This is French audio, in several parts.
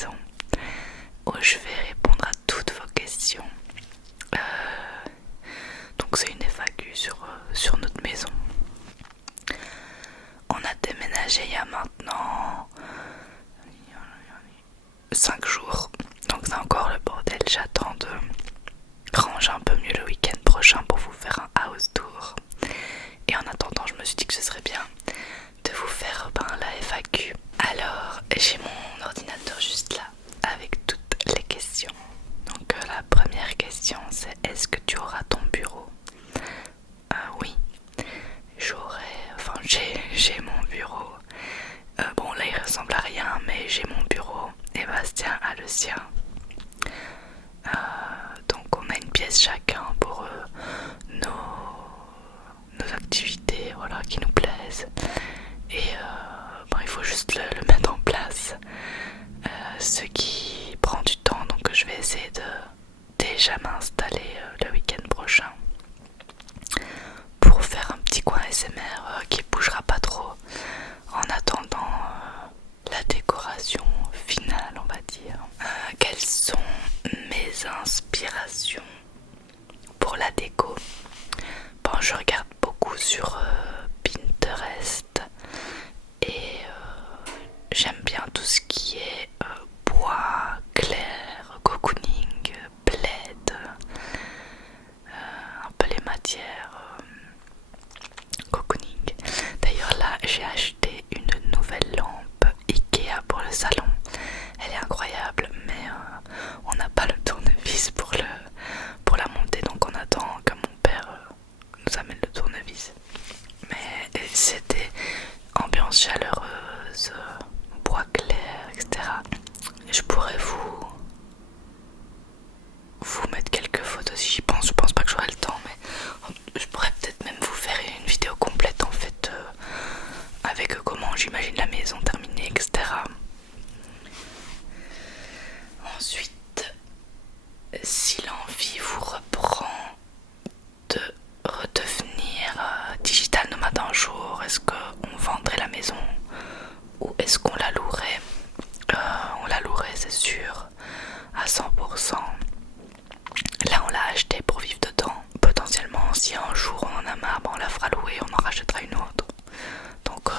maison où je vais répondre à toutes vos questions. Donc c'est une FAQ sur notre maison. On a déménagé il y a maintenant 5 jours, donc c'est encore le bordel. J'attends de ranger un peu mieux le week-end prochain pour vous faire un house tour. Et en attendant, je me suis dit que ce serait bien de vous faire la FAQ. Alors, j'ai mon ordinateur juste là avec toutes les questions. Donc la première question c'est: est-ce que tu auras ton bureau? Oui, j'ai mon bureau. Bon là il ressemble à rien, mais j'ai mon bureau et Bastien a le sien. Donc on a une pièce chacun pour nos activités, voilà, qui nous plaisent. Et il faut juste le mettre en place, ce qui prend du temps. Donc je vais essayer de déjà m'installer le week-end prochain pour faire un petit coin SMR qui bougera pas trop en attendant la décoration finale, on va dire. Quelles sont mes inspirations pour la déco? Bon, je regarde beaucoup sur Pinterest et j'aime bien tout ce qui est bois clair, cocooning, plaid, un peu les matières cocooning. D'ailleurs là j'ai acheté une nouvelle lampe Ikea pour le salon. Elle est incroyable, mais on n'a pas le tournevis pour la monter, donc on attend que mon père nous amène le tournevis. Mais c'était ambiance chaleureuse, bois clair, etc. Je pourrais vous mettre quelques photos si j'y pense. Je pense pas que j'aurai le temps, mais je pourrais peut-être même vous faire une vidéo complète en fait, avec comment j'imagine la maison terminée, etc. Ensuite, si l'envie vous reprend de redevenir digital nomade un jour, est-ce qu'on vendrait la maison ou est-ce qu'on la louerait? On la louerait, c'est sûr, à 100%. Là on l'a acheté pour vivre dedans. Potentiellement si un jour on en a marre, on la fera louer, on en rachètera une autre. Donc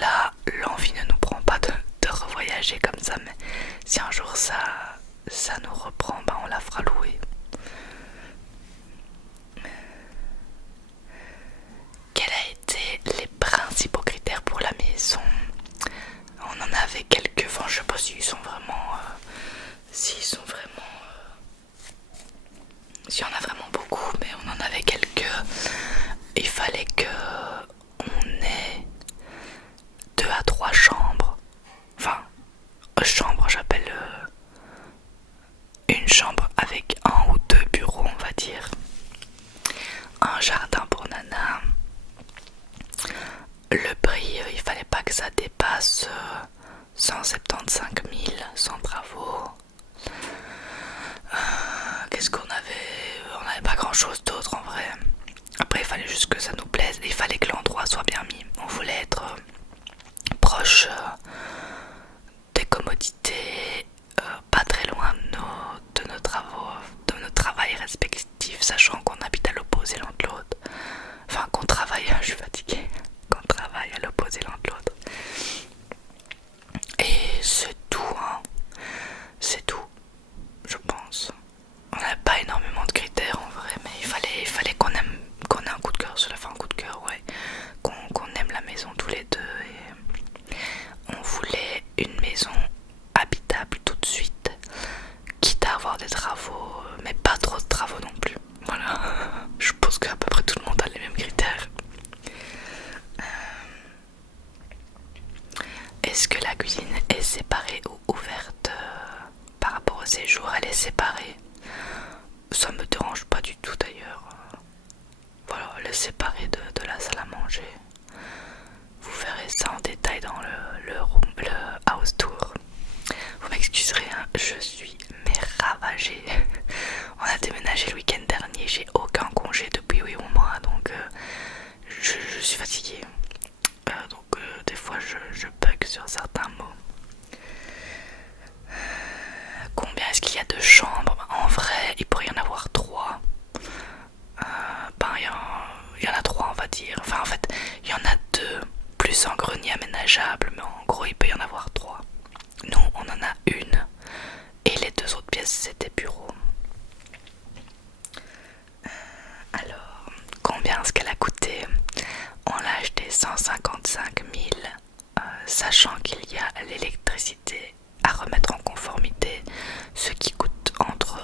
là l'envie ne nous prend pas de revoyager comme ça, mais si un jour ça nous reprend, on la fera louer. Quels ont été les principaux critères pour la maison? On en avait quelques, enfin je sais pas s'ils sont vraiment s'il y en a vraiment beaucoup, mais on en avait quelques. Il fallait que on ait 2 à 3 chambres. Enfin, chambre, j'appelle une chambre avec 1 ou 2 bureaux, on va dire. Un jardin pour Nana. Le prix, il fallait pas que ça dépasse 175 000 sans travaux. Qu'est-ce qu'on avait? On n'avait pas grand chose d'autre en vrai. Après il fallait juste que ça nous plaise. Il fallait que l'endroit soit bien mis. On voulait être proche des commodités, pas très loin de nos travaux, de notre travail respectif, sachant qu'on habite à l'opposé l'un de l'autre. Enfin qu'on travaille, je suis fatiguée, qu'on travaille à l'opposé l'un de l'autre. Et c'est tout, hein. C'est tout, je pense. On n'avait pas énormément de critères en vrai, mais il fallait qu'on ait un coup de cœur sur la fin, un coup de cœur, ouais. Qu'on aime la maison tous les deux. Et on voulait une maison habitable tout de suite, quitte à avoir des travaux, mais pas trop de travaux non plus. Voilà, je pense qu'à peu près tout le monde a les mêmes critères. Est-ce que la cuisine est séparée ou ouverte? Par rapport au séjour, elle est séparée. Ça me dérange pas du tout d'ailleurs. Voilà, elle est séparée de la salle à manger. Vous verrez ça en détail dans le house tour. Vous m'excuserez, hein, je suis ravagée. On a déménagé le week-end dernier, j'ai aucun congé depuis 8 mois, donc je suis fatiguée. Donc des fois je bug sur certains mots. aménageable, mais en gros il peut y en avoir 3. Nous on en a une et les 2 autres pièces c'est des bureaux. Alors, combien est-ce qu'elle a coûté? On l'a acheté 155 000, sachant qu'il y a l'électricité à remettre en conformité, ce qui coûte entre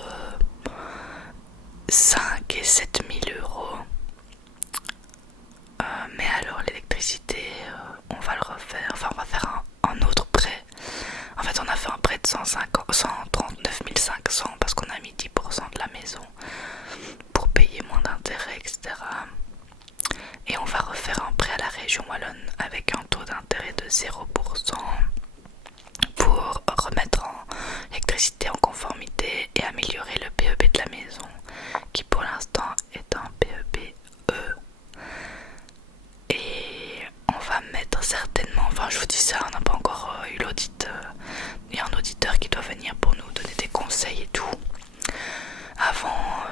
5 et 7 000 euros. Mais alors l'électricité, on va le refaire, enfin on va faire un autre prêt. En fait on a fait un prêt de 139 500 parce qu'on a mis 10% de la maison pour payer moins d'intérêt, etc. Et on va refaire un prêt à la région Wallonne avec un taux d'intérêt de 0% pour remettre l'électricité en conformité et améliorer le PEB de la maison, qui pour l'instant est un PEB E. Et on va mettre certainement, enfin je vous dis ça, on n'a pas encore eu l'audit, il y a un auditeur qui doit venir pour nous donner des conseils et tout. Avant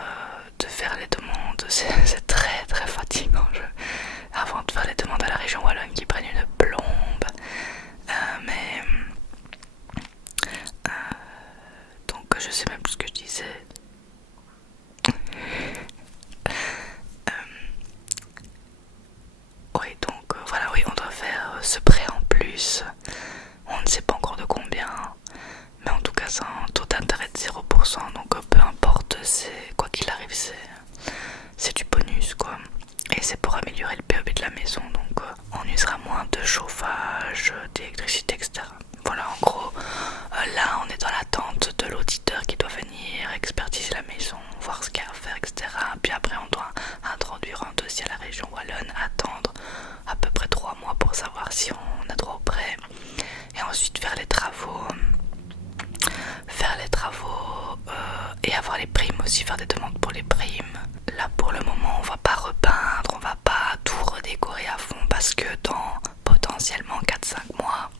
de faire les demandes, c'est très très fatigant. Avant de faire les demandes à la région Wallonne qui prennent une plombe. Mais donc je sais même plus ce que je disais. Oui, donc voilà, oui, on doit faire ce prêt en plus. On ne sait pas encore de combien, mais en tout cas c'est un taux d'intérêt de 0%, donc peu importe, c'est quoi qu'il arrive, c'est du bonus quoi. Et c'est pour améliorer le PEB de la maison, donc on usera moins de chauffage, d'électricité, etc. Voilà, en gros, là on est dans l'attente de l'auditeur qui doit venir expertiser la maison, voir ce qu'il y a à faire, etc. Puis après on doit introduire un dossier à la région Wallonne, attendre à peu près 3 mois pour savoir si on a droit au prêt. Et ensuite faire les travaux et avoir les primes aussi, faire des demandes pour les primes. Là pour le moment on va pas repeindre, on va pas tout redécorer à fond parce que dans potentiellement 4-5 mois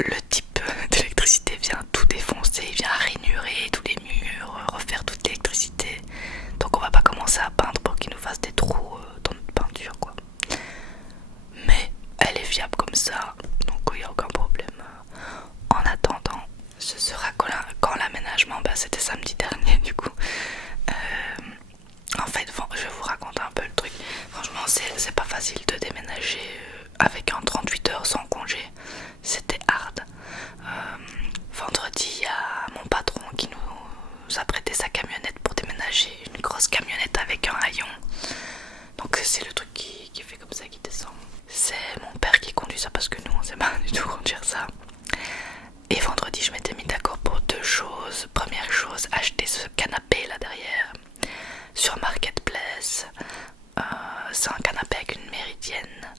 le type d'électricité vient tout défoncer, il vient rainurer tous les murs, refaire toute l'électricité. Donc on va pas commencer à peindre pour qu'il nous fasse des trous dans notre peinture quoi. Mais elle est fiable comme ça, donc il n'y a aucun problème. En attendant, ce sera quand l'aménagement, c'était samedi dernier du coup. En fait, je vais vous raconter un peu le truc. Franchement, c'est pas facile de déménager avec un 38 heures sans congé. C'était hard. Vendredi, il y a mon patron qui nous a prêté sa camionnette pour déménager. Une grosse camionnette avec un haillon. Donc c'est le truc qui fait comme ça, qui descend. C'est mon père qui conduit ça parce que nous on sait pas du tout conduire ça. Et vendredi je m'étais mis d'accord pour 2 choses. Première chose, acheter ce canapé là derrière sur Marketplace. C'est un canapé avec une méridienne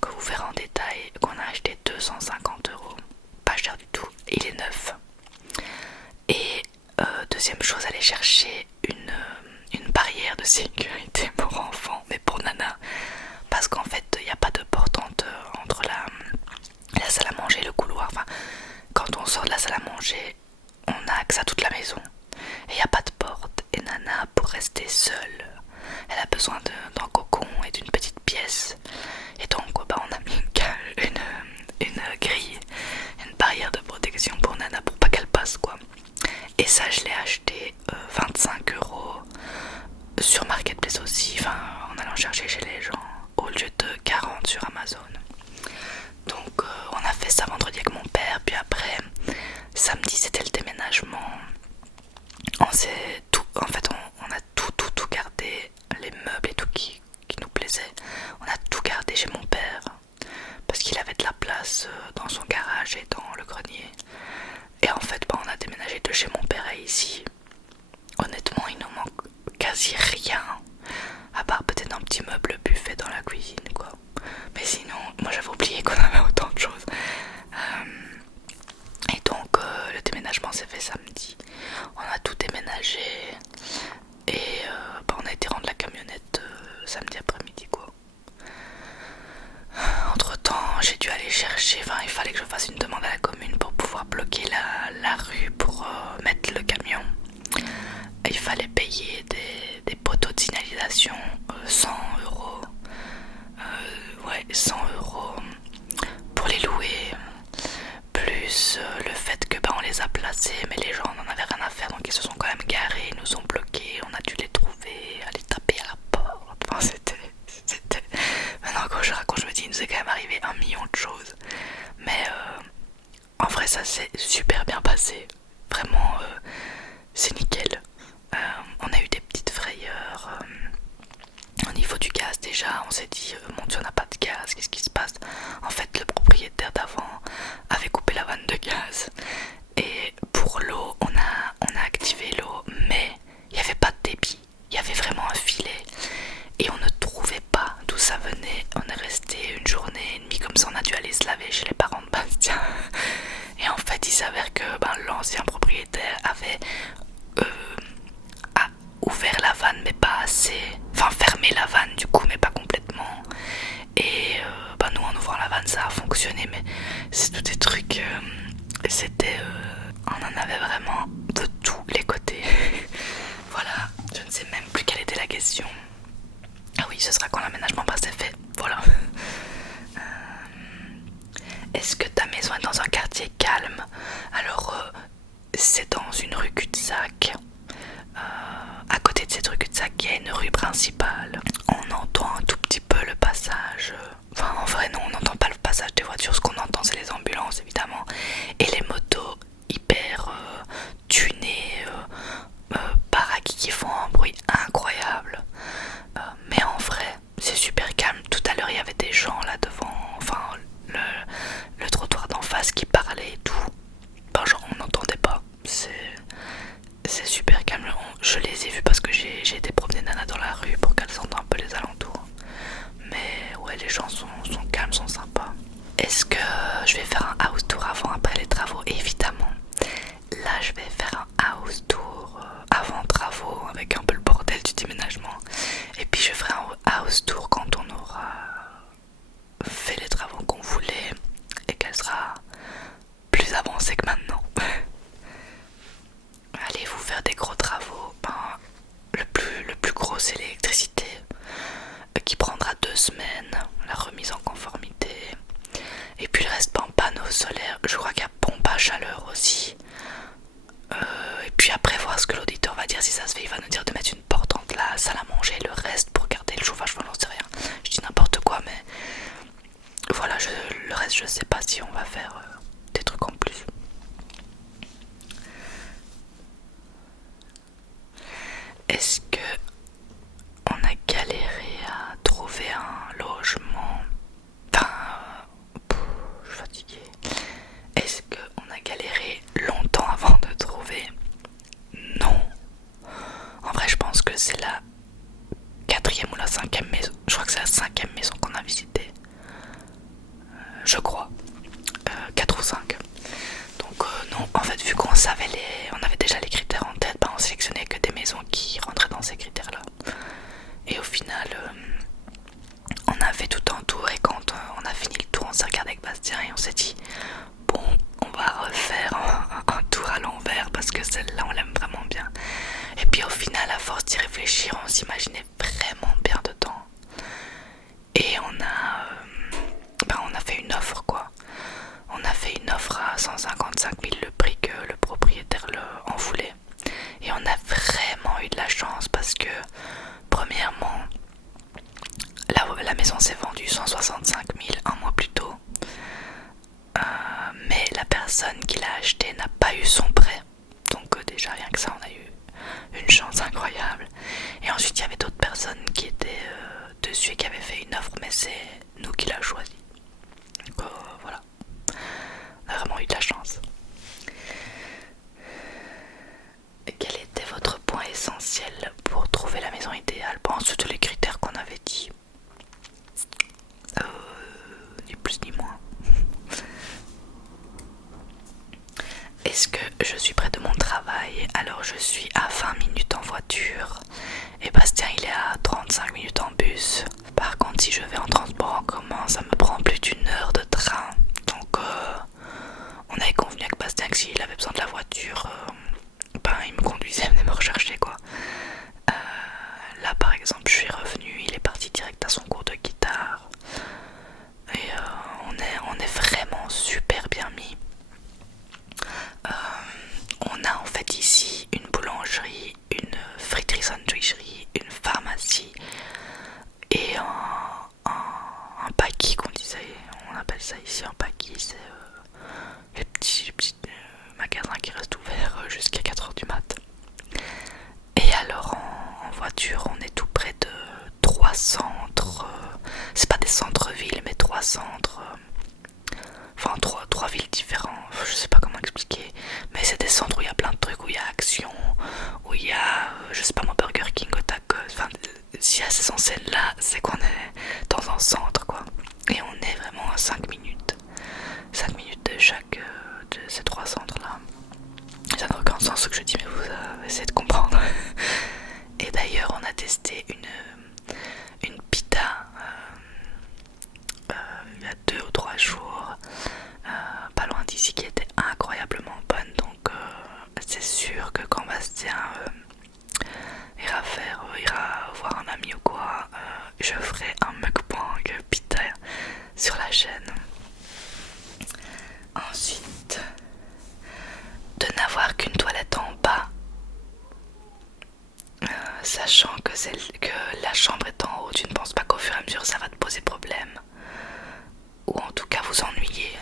que vous verrez en détail, qu'on a acheté 250 €. Pas cher du tout, il est neuf. Et deuxième chose, aller chercher une barrière de sécurité pour enfants, mais pour Nana, parce qu'en fait il n'y a pas de porte entre la salle à manger et le couloir. Enfin, quand on sort de la salle à manger, on a accès à toute la maison et il n'y a pas de porte. Et Nana, pour rester seule, elle a besoin d'un cocon et d'une petite pièce. Et donc on a mis une grille, une barrière de protection pour Nana pour pas qu'elle passe quoi. Et ça je l'ai acheté 25 € sur Marketplace aussi, enfin en allant chercher chez les gens, au lieu de 40 sur Amazon. Donc on a fait ça vendredi avec mon père, puis après samedi c'était le déménagement. On a tout gardé, les meubles et tout qui nous plaisait. On a tout gardé chez mon père parce qu'il avait de la place dans son garage et dans le grenier. Et en fait on a déménagé de chez mon père à ici. Honnêtement il nous manque quasi rien, à part peut-être un petit meuble buffet dans la cuisine quoi. Mais sinon moi j'avais oublié qu'on avait autant de choses. Et donc le déménagement s'est fait samedi. On a tout déménagé et on a été rendre la camionnette samedi après-midi quoi. Entre temps j'ai dû aller chercher, il fallait que je fasse une demande à la commune pour pouvoir bloquer la rue pour mettre le camion. Et il fallait payer des poteaux de signalisation 100 €. 100 € vrai ça s'est super bien passé. Vraiment c'est nickel. On a eu des petites frayeurs au niveau du gaz déjà. On s'est dit mon dieu on n'a pas de gaz, qu'est-ce qui se passe? En fait le propriétaire d'avant avait coupé la vanne de gaz. Et pour l'eau on a activé l'eau, mais il n'y avait pas de débit. Il y avait vraiment un filet et on ne trouvait pas d'où ça venait. On est resté une journée et demie comme ça, on a dû aller se laver chez les parents de Bastien. Et en fait il s'avère que l'ancien propriétaire avait ouvert la vanne mais pas assez, enfin fermé la vanne du coup mais pas complètement. Et nous en ouvrant la vanne ça a fonctionné, mais c'est tous des trucs, c'était on en avait vraiment de tous les côtés. Voilà, je ne sais même plus quelle était la question. Ah oui, ce sera quand l'aménagement c'est fait. Voilà. Est-ce que ta maison est dans un quartier calme? Alors, c'est dans une rue cul-de-sac. À côté de cette rue cul-de-sac, il y a une rue principale. On entend un tout petit peu le passage. Enfin, en vrai, non, on n'entend pas le passage des voitures. Ce qu'on entend, c'est les ambulances, évidemment. Et les motos hyper tunées, baraques qui font un bruit incroyable. Mais en vrai, c'est super calme. Tout à l'heure, il y avait des gens là devant, enfin, le trottoir d'en face qui parlait et tout. Genre, on n'entendait pas. C'est super calme. Je les ai vus parce que j'ai été promener Nana dans la rue pour qu'elle sente un peu les alentours. Mais ouais, les gens sont calmes, sont sympas. Est-ce que je vais faire un house tour avant, après les travaux? Évidemment. Là, je vais faire un house tour avant travaux avec un peu le bordel du déménagement. Et puis je ferai un house tour quand on aura fait les travaux qu'on voulait et qu'elle sera plus avancée que maintenant. Allez-vous faire des gros travaux? Le plus gros c'est l'électricité qui prendra 2 semaines, la remise en conformité. Et puis le reste panneaux solaires, je crois qu'il y a pompe à chaleur aussi. Et puis après voir ce que l'auditeur va dire, si ça se fait il va nous dire de mettre une porte entre la salle à manger et le reste pour garder le chauffage, j'en sais rien. Je dis n'importe quoi mais voilà, le reste je sais pas si on va faire des trucs en plus. Est-ce que on a galéré à trouver un logement? Je suis fatiguée. Est-ce qu'on a galéré longtemps avant de trouver? Non. En vrai, je pense que c'est la 4e ou la 5e maison. Je crois que c'est la 5e maison qu'on a visitée. Je crois. 4 ou 5. Donc non, en fait, vu qu'on savait on avait déjà les critères en tête, on sélectionnait que des maisons qui rentraient dans ces critères-là. Et au final, on a fait tout un tour et quand on a fini le tour, on s'est regardé avec Bastien et on s'est dit bon, on va refaire un tour à l'envers parce que celle-là, on l'aime vraiment bien. Et puis au final, à force d'y réfléchir, on s'imaginait vraiment bien dedans. Et on a fait une offre quoi. On a fait une offre à 155 000, le prix que le propriétaire en voulait. Et on a vraiment eu de la chance parce que, premièrement, la maison s'est vendue 165 000 un mois plus tôt. Mais la personne qui l'a acheté n'a pas eu son prêt. Donc déjà rien que ça, on a eu une chance incroyable. Et ensuite il y avait d'autres personnes qui étaient dessus et qui avaient fait une offre, mais c'est nous qui l'a choisi. Donc voilà, on a vraiment eu de la chance. Quel était votre point essentiel pour trouver la maison idéale? Ensuite les critères qu'on avait dit, ni plus ni moins. Est-ce que je suis près de mon travail? Alors je suis à 20 minutes en voiture et Bastien il est à 35 minutes en bus. Par contre si je vais en transport en commun ça me prend plus d'1 heure de train. Donc on avait convenu avec Bastien que s'il avait besoin de la voiture, il me conduisait, il venait me rechercher quoi. Là par exemple je suis revenue, il est parti direct à son cours de guitare. Et on est vraiment super bien mis. On a en fait ici une boulangerie, une friterie-sandwicherie, une pharmacie et un paquis qu'on disait, on appelle ça ici un paquis, c'est petits magasins qui restent ouverts jusqu'à 4h du mat. Et alors en voiture, on est tout près de 3 centres, c'est pas des centres-villes, mais 3 centres, enfin trois villes différentes, je sais pas comment expliquer, mais c'est des centres où il y a plein de trucs, où il y a Action, où il y a, je sais pas moi, Burger King, Tacos, enfin, s'il y a ces enseignes là, c'est qu'on est dans un centre quoi, et on est vraiment à 5 minutes de chaque de ces 3 centres là. Ça n'a aucun sens ce que je dis, mais vous essayez de comprendre. Et d'ailleurs, on a testé une pita il y a 2 ou 3 jours, pas loin d'ici, qui était incroyablement bonne. Donc, c'est sûr que quand Bastien ira voir un ami ou quoi, je ferai un mukbang pita sur la chaîne. Ensuite, de n'avoir qu'une toilette en bas, sachant que la chambre est en haut, tu ne penses pas qu'au fur et à mesure ça va te poser problème, ou en tout cas vous ennuyer.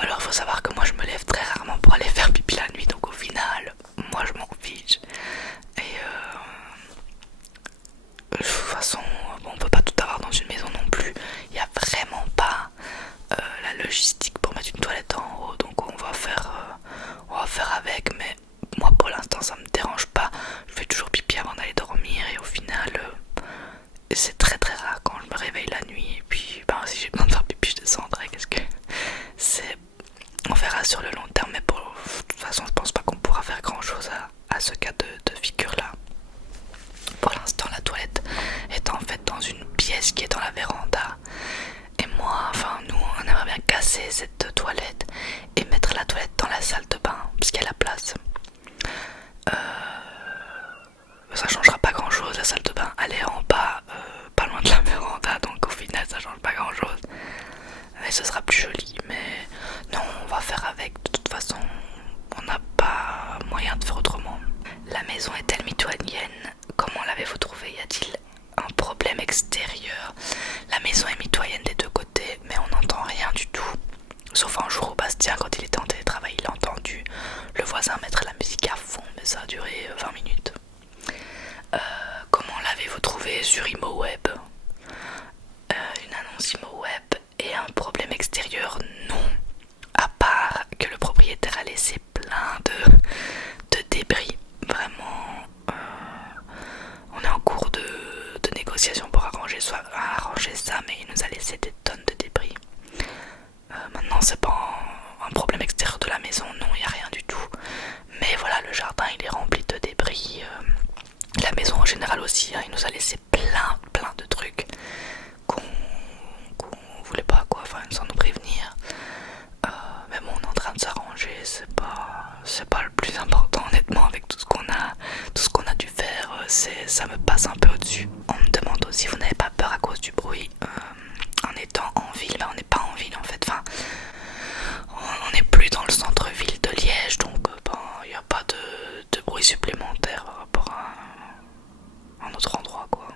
Alors il faut savoir que moi je me lève très rarement pour aller faire pipi la nuit, donc au final moi je m'en fiche. Et de toute façon, bon, on peut pas tout avoir dans une maison non plus, il n'y a vraiment pas la logistique pour mettre une toilette en haut, donc on va faire avec. Mais moi pour l'instant ça me dérange pas, je fais toujours pipi avant d'aller dormir, et au final c'est très très rare quand je me réveille la nuit, et puis ben, si j'ai besoin de faire pipi je descendrai, on verra sur le long terme, mais de toute façon je pense pas qu'on pourra faire grand chose à ce cas de figure là. Pour l'instant la toilette est en fait dans une pièce qui est dans la véranda, et moi, enfin nous on aimerait bien casser cette toilette et mettre la toilette dans la salle de bain parce qu'il y a la place. Ça changera pas grand chose, la salle de bain elle est en bas, pas loin de la véranda, donc au final ça change pas grand chose, mais ce sera plus joli. Mais non, on va faire avec, de toute façon on n'a pas moyen de faire autrement. La maison est-elle mitoyenne? Comment l'avez-vous trouvée? Y a-t-il un problème extérieur? La maison est mitoyenne des deux côtés, mais on n'entend rien du tout, sauf un jour où Bastien, quand il était en télétravail, il a entendu le voisin mettre la musique à fond, mais ça a duré 20 minutes. Comment l'avez-vous trouvé sur ImoWeb? Une annonce ImoWeb et un problème extérieur? Non, à part que le propriétaire a laissé plein de débris. Vraiment, on est en cours de négociation pour arranger ça, mais il nous a laissé des tonnes de débris. Maintenant c'est pas un problème extérieur de la maison, non, il n'y a rien du tout, mais voilà, le jardin il est rempli de débris, la maison en général aussi, hein, il nous a laissé plein de trucs qu'on voulait pas quoi, enfin sans nous prévenir. Mais bon, on est en train de s'arranger, c'est pas le plus important honnêtement, avec tout ce qu'on a dû faire, ça me passe un peu au-dessus. On me demande aussi, vous n'avez pas peur à cause du bruit? En étant en ville, mais on n'est pas en ville en fait, enfin on n'est plus dans le centre-ville de Liège, donc il n'y a pas de bruit supplémentaire par rapport à un autre endroit quoi.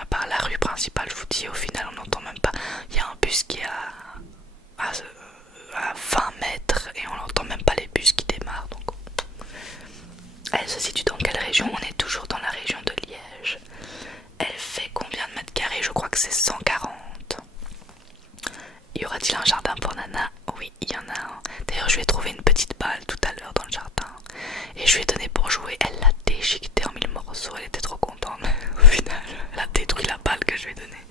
À part la rue principale, je vous dis, au final on n'entend même pas. Il y a un bus qui est à 20 mètres et on n'entend même pas les bus qui démarrent. Donc elle se situe dans quelle région? On est toujours dans la région de Liège. Elle fait combien de mètres carrés? Je crois que c'est 140. Y aura-t-il un jardin pour Nana? Oui, il y en a un. D'ailleurs, je lui ai trouvé une petite balle tout à l'heure dans le jardin. Et je lui ai donné pour jouer. Elle l'a déchiquetée en 1000 morceaux. Elle était trop contente. Mais au final, elle a détruit la balle que je lui ai donnée.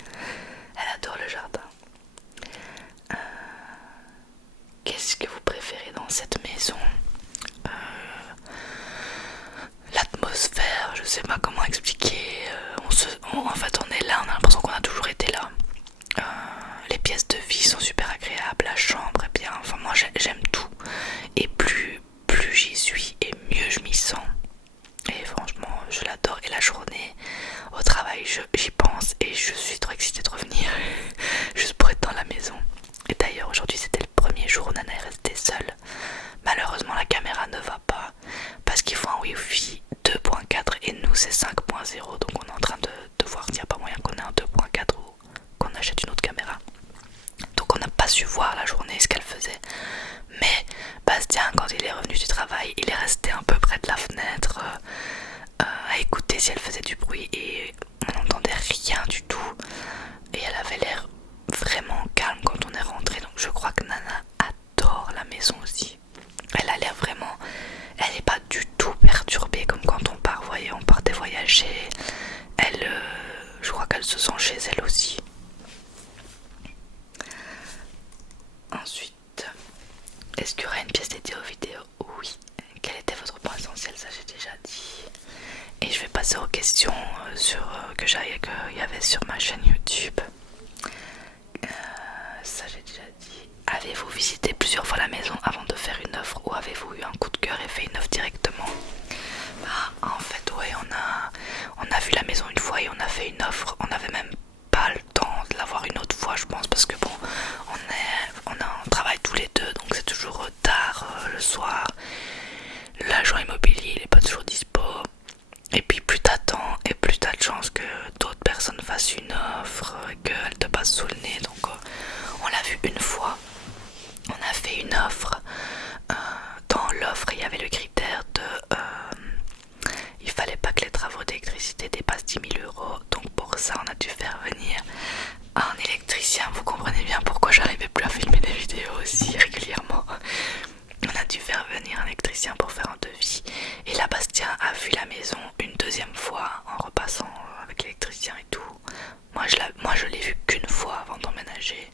Elle adore le jardin. Qu'est-ce que vous préférez dans cette maison? L'atmosphère, je sais pas comment expliquer. En fait, on est là, on a l'impression qu'on a toujours été là. Les pièces de vie sont super agréables, la chambre est bien, enfin moi j'aime tout, et plus j'y suis et mieux je m'y sens, et franchement je l'adore. Et la journée au travail j'y pense et je suis trop excitée de revenir juste pour être dans la maison. Et d'ailleurs aujourd'hui c'était le premier jour où Nana est restée seule. Malheureusement la caméra ne va pas parce qu'il faut un wifi 2.4 et nous c'est 5.0, donc on est en train de voir s'il n'y a pas moyen qu'on ait un 2.4 ou qu'on achète une autre caméra. Donc on n'a pas su voir la journée ce qu'elle faisait. Ensuite, est-ce qu'il y aura une pièce dédiée aux vidéos? Oui. Quel était votre point essentiel? Ça j'ai déjà dit. Et je vais passer aux questions qu'il y avait sur ma chaîne YouTube. Ça j'ai déjà dit. Avez-vous visité plusieurs fois la maison avant de faire une offre ou avez-vous eu un coup de cœur et fait une offre directement? En fait ouais, on a vu la maison une fois et on a fait une offre. On n'avait même pas le temps de la voir une autre fois je pense parce que bon, on travaille tous les deux donc c'est toujours tard le soir. L'agent immobilier il est pas toujours dispo. Et puis plus t'attends et plus t'as de chance que d'autres personnes fassent une offre, qu'elles te passent sous le nez. Donc on l'a vu une fois, on a fait une offre. Dans l'offre il y avait le critère de il fallait pas que les travaux d'électricité dépassent 10 000 €. Donc pour ça on a dû faire venir un électricien. Vous comprenez bien pourquoi j'arrivais plus à filmer des vidéos aussi régulièrement. On a dû faire venir un électricien pour faire un devis. Et là Bastien a vu la maison une deuxième fois en repassant avec l'électricien et tout. Moi je l'ai vu qu'une fois avant d'emménager.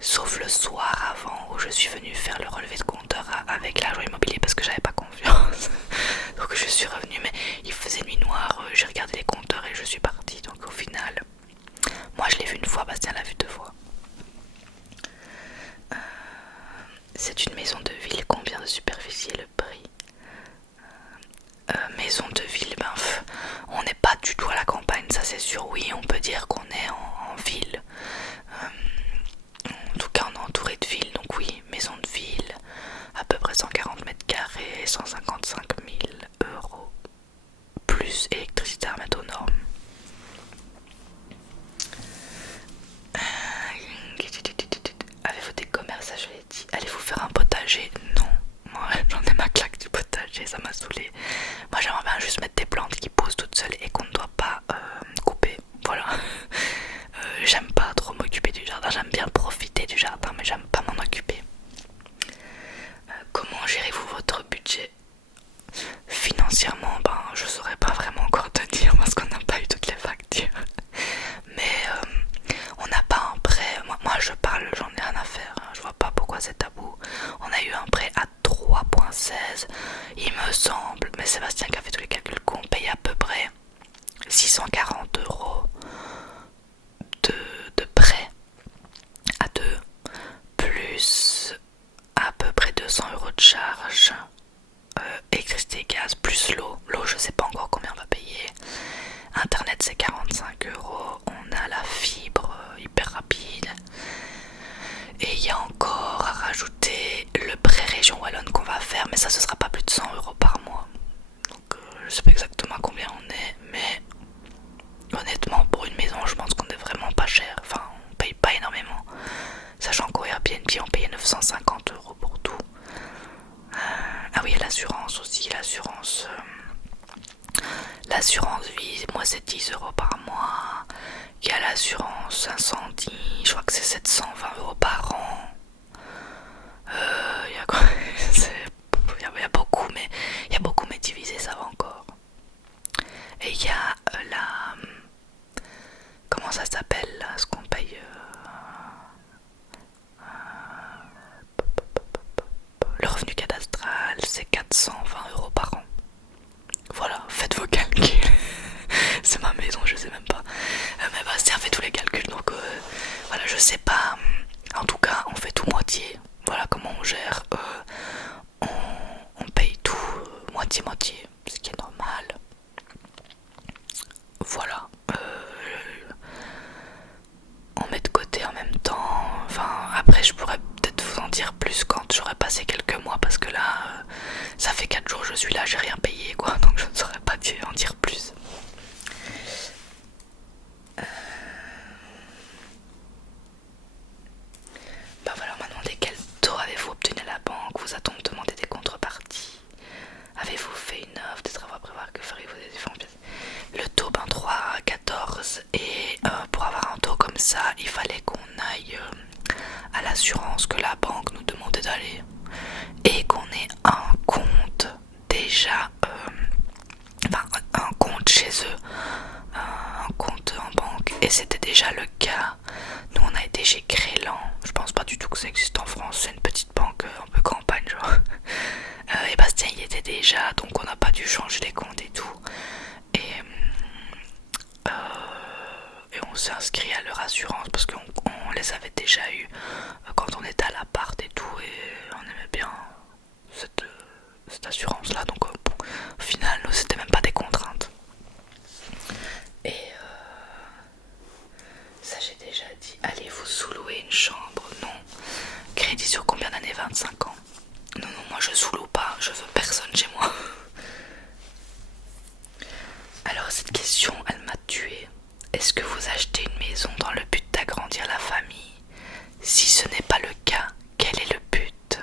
Sauf le soir avant où je suis venue faire le relevé de compteur avec l'agent immobilier parce que j'avais pas confiance. Donc je suis revenue mais il faisait nuit noire, j'ai regardé les compteurs et je suis partie. Donc au final, moi je l'ai vu une fois, Bastien l'a vu deux fois. C'est une maison de ville, combien de superficie et le prix? Maison de ville, on n'est pas du tout à la campagne, ça c'est sûr. Oui, on peut dire qu'on est en ville. En tout cas, on est entouré de villes, donc oui, maison de ville, à peu près 140 mètres carrés, 155 000 €, plus électricité à mettre aux normes. Avez-vous des commerces? Ça je l'ai dit. Allez-vous faire un potager? Non. Moi j'en ai ma claque du potager, ça m'a saoulé. Moi j'aimerais bien juste mettre des plantes qui poussent toutes seules et qu'on ne doit pas couper. Voilà. J'aime pas trop m'occuper du jardin, j'aime bien profiter du jardin mais j'aime pas m'en occuper. Comment gérez-vous votre budget? Financièrement, je saurais pas vraiment encore te dire parce qu'on n'a pas eu toutes les factures. Mais on n'a pas un prêt. Moi je parle, j'en ai rien à faire. Je vois pas pourquoi c'est tabou. On a eu un prêt à 3,16 il me semble. Mais Sébastien qui a fait tous les calculs, qu'on paye à peu près 640 € de prêt à deux, plus à peu près 200 € de charge, électricité et gaz, plus l'eau. L'eau, je sais pas encore combien on va payer. Internet, c'est 45 €. On a la fibre hyper rapide. Et il y a encore à rajouter le prêt région wallonne qu'on va faire, mais ça, ce sera pas plus de 100 € par mois. Donc, je sais pas exactement combien on est, mais honnêtement, pour une maison, je pense qu'on est vraiment pas cher. Enfin, on paye pas énormément. Sachant qu'au Airbnb, on payait 950 € pour tout. Ah oui, l'assurance aussi. L'assurance vie, moi c'est 10 € par mois. Il y a l'assurance incendie, je crois que c'est 720 € par an. Il y a quoi? Il y a beaucoup, mais divisé, ça va encore. Et il y a la... Comment ça s'appelle là, ce qu'on paye le revenu cadastral, c'est 420 € par an. Voilà, faites vos calculs. C'est ma maison, je sais même pas. Mais Bastien fait tous les calculs, donc voilà, je sais pas. En tout cas, on fait tout moitié. Voilà comment on gère. On paye tout moitié-moitié, ce qui est normal. Voilà. On met de côté en même temps. Enfin, après, je pourrais peut-être vous en dire plus quand j'aurai passé quelques mois, parce que là, ça fait 4 jours que je suis là, j'ai rien payé, quoi. Donc je ne saurais pas en dire plus. Voilà, on m'a demandé quel taux avez-vous obtenu à la banque. Vous a-t-on demandé des contreparties? Avez-vous fait une offre, des travaux à prévoir? Que ferez-vous des différentes pièces? Le taux 3,14 et pour avoir un taux comme ça, il fallait qu'on aille à l'assurance que la banque nous demandait d'aller et qu'on ait un compte déjà, un compte chez eux, un compte en banque, et c'était déjà le cas. Nous on a été chez Crélan, je pense pas du tout que ça existe en France. quand on était à l'appart et tout, et on aimait bien cette assurance là, donc bon, au final nous c'était même pas des contraintes. Et ça j'ai déjà dit. Allez-vous sous-louer une chambre? Non. Crédit sur combien d'années? 25 ans. Non, non, moi je sous-loue pas, je veux personne chez moi. Alors cette question, elle m'a tuée. Est-ce que vous achetez une maison dans le but d'agrandir la famille? Si ce n'est pas le cas, quel est le but?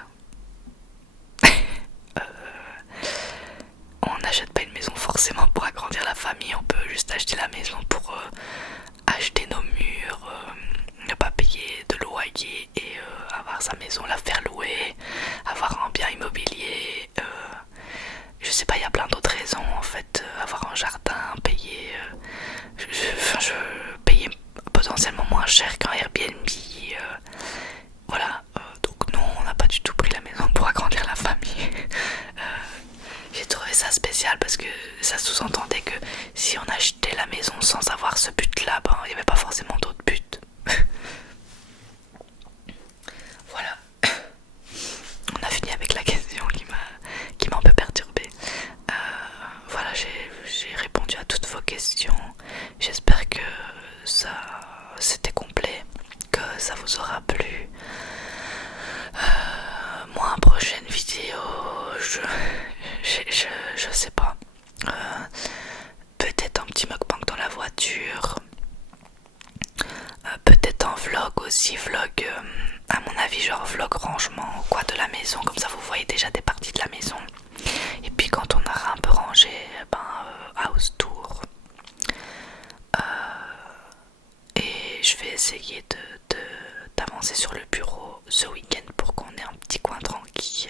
On n'achète pas une maison forcément pour agrandir la famille, on peut juste acheter la maison pour acheter nos murs, ne pas payer de loyer et avoir sa maison, la faire louer, avoir un bien immobilier, je sais pas, il y a plein d'autres raisons en fait, avoir un jardin, payer, je payer potentiellement moins cher qu'un Airbnb, voilà, donc non, on n'a pas du tout pris la maison pour agrandir la famille. J'ai trouvé ça spécial parce que ça sous-entendait que si on achetait la maison sans avoir ce but-là, ben il n'y avait pas forcément d'autres buts. Voilà. On a fini avec la question qui m'a un peu perturbée. Voilà, j'ai répondu à toutes vos questions. J'espère que ça c'était complet, que ça vous aura plu. Moi, prochaine vidéo, je sais pas. Peut-être un petit mukbang dans la voiture. Peut-être un vlog aussi, vlog à mon avis genre vlog rangement ou quoi de la maison, comme ça vous voyez déjà des parties de la maison. Et puis quand on aura un peu rangé, house tour. Et je vais essayer d'avancer sur le bureau ce week-end pour qu'on ait un petit coin tranquille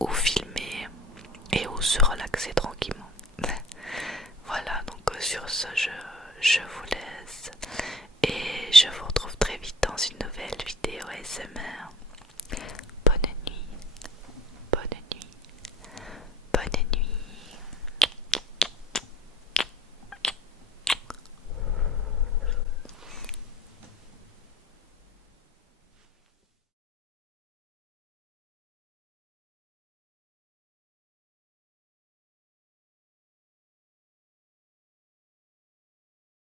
où filmer et où se relaxer tranquillement. Voilà, donc sur ce je vous laisse et je vous retrouve